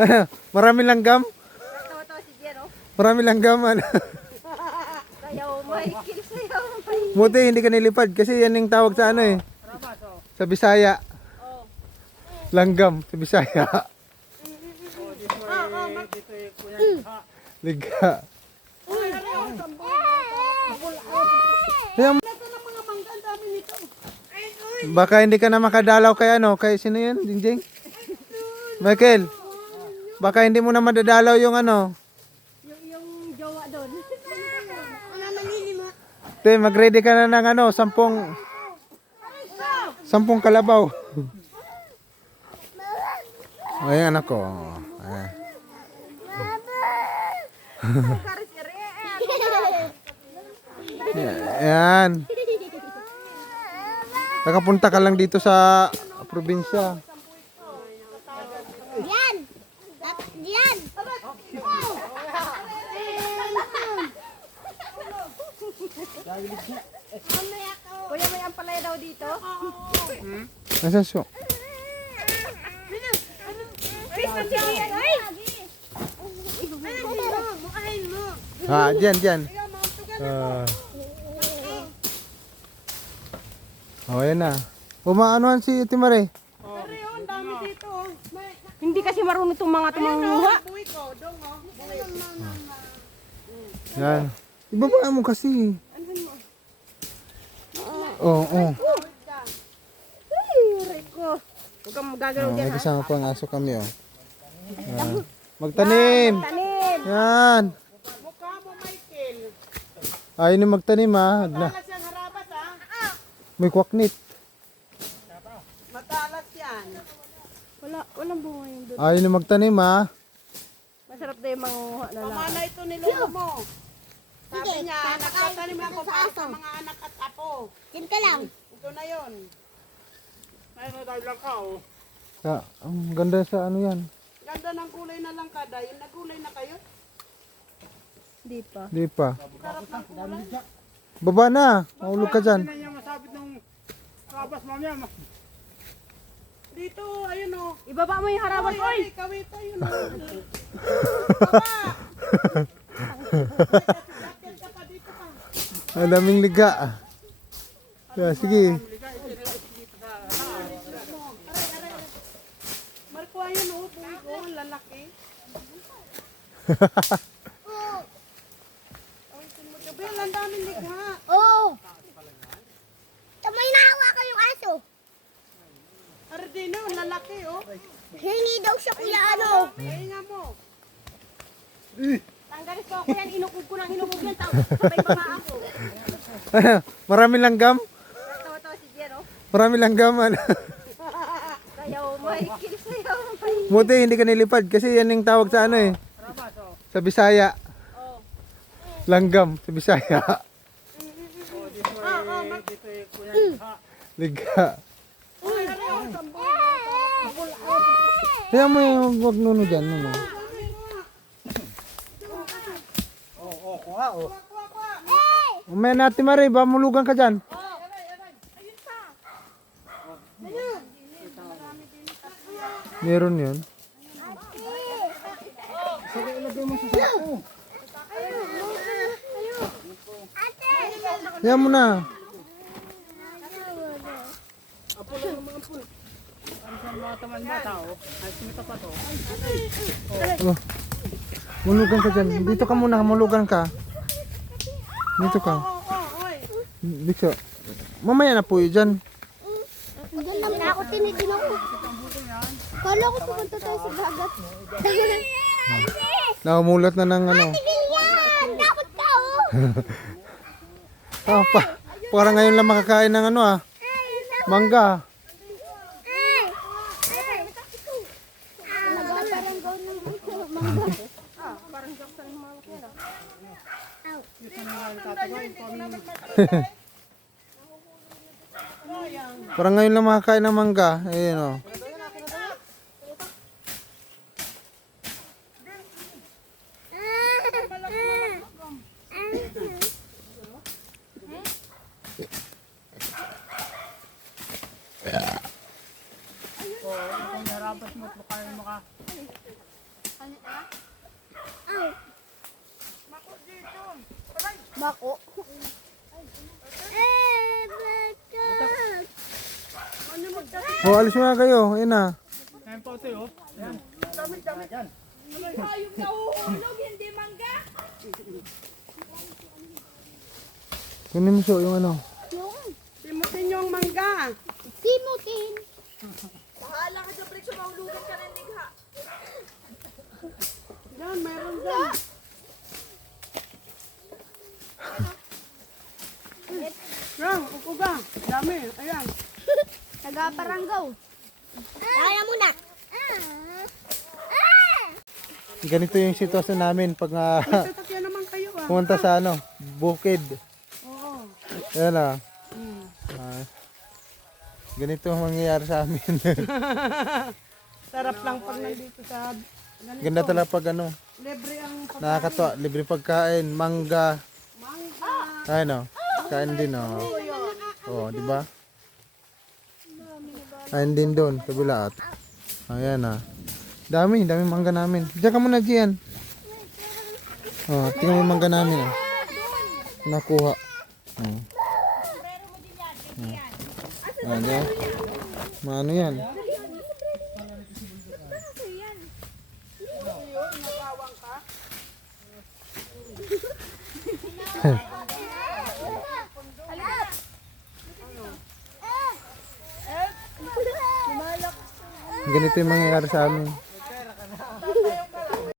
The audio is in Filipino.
Ano? Marami langgam? Jero. Marami langgam. Ano? Sayaw, Michael, sayaw, Michael. Buti hindi ka nilipad kasi yan yung tawag sa ano eh. Sa Bisaya. Oh. Langgam sa Bisaya. Oh, oh, Liga. Nito. baka hindi ka na makadalaw kay ano, kay sino yan, Jingjing? Michael, baka hindi mo na madadalaw yung ano. Yung, yung jowa doon. Ano manili mo? Te, mag-ready ka na ng ano, sampung, sampung kalabaw. Ayan ako. Ayan. Karis ere. Ayan. Nakapunta ka lang dito sa probinsya. Diyan! Diyan! Kuya, may ampalaya daw dito? Nasaan siya? Ah, diyan, diyan. Ah. oh, ayan na. Umaanuhan si Timare. Hindi kasi marunong itong mga tumanguha. Yan. Ibaba mo kasi. Oo, oh, oo. Ay, Rico. Huwag kang magagalaw Oh, dyan, may ha? kasama pang aso kami, oh. Ah. Magtanim. Tanim. Yan. Ayaw ni magtanim, ha. Na. May kwaknit. Matalas yan. Wala, walang bunga yun doon. Ayaw ni magtanim, ha. Masarap daw yung manguha na lang. Pamana ito ni lolo mo. Sabi niya, nakatanim ako para sa mga anak at apo. Yan ka lang. Ito na yun. Ja, ang ganda sa ano yan. Ganda ng kulay na lang kada. Yung nagkulay na kayo. Hindi pa. Di pa. Sarap ng kulay. Baba na. Mahulog ka dyan. Dito, ayun o. Ibaba mo yung harapan. Oy! Ay, kawita yun o. Baba! Jacket ka pa dito pa. Ang daming liga. Yeah, sige. Marco, ayun o. Buwi ko, ang lalaki. Tumagabi. Ang daming ligha. Oo! Tamay nahawa ka yung aso. Ardino, lalaki o. Hingi daw siya kuya ano. Pahinga mo. Tanggalis ko ako yan, inukog ko ng inukog yan. Tapos sabay baba ako. Marami langgam. Tawa-tawa si Jero. Marami langgam. Ano? Sayaw, Michael, sayaw, Michael. Buti hindi ka nilipad kasi yan yung tawag sa ano eh. Sa Bisaya. Langgam sa Bisaya. Liga. Ano? Kaya mo yung wag nuno dyan. Nuno. Umay natin Mari, ba mulugan ka dyan? Meron yun. Kaya mo na. Oh. Mulugan ka dyan. Dito ka muna, mulugan ka. Dito ka. Dito. Mamaya na po yun dyan. Diyan naman ako tinitin ako. Kala ko pupunta tayo sa dagat. Nakumulat na ng ano. Yan! Takot ka oh! Ah, pa. Parang ngayon lang makakain ng ano ah. Mangga. Parang ngayon lang makakain ng mangga. Ayun oh. Bako. Eh, bakit? Oh, alis mo na kayo. Ayun na. Hayop na uhulog, hindi mangga. Kunin mo siya yung ano. Yung Simutin yung mangga. simutin. Bahala ka sa break, sumahulugan ka ng ligha. Yan, meron dyan. Yan, upo ka. Dami, ayan. Nagaparanggaw. Kaya mo na. Ganito yung sitwasyon namin pag ah. pumunta sa ano, bukid. Oo. Ayan ah. Hmm. Ah, ganito ang mangyayari sa amin. Sarap lang pag nandito sa ganito. Ganda talaga pag ano, Libre ang pag- nakakatuwa. Libre pagkain, mangga. mangga. Ayun oh. Kain din oh. Oh, di ba? Kain din doon, kabila at. Ayan ah. Dami, dami mangga namin. Diyan ka muna, Gian. Oh, tingnan mo mangga namin ah. Nakuha. Oh. Oh. Ano? Maano yan? Ganito yung mangyayari sa amin.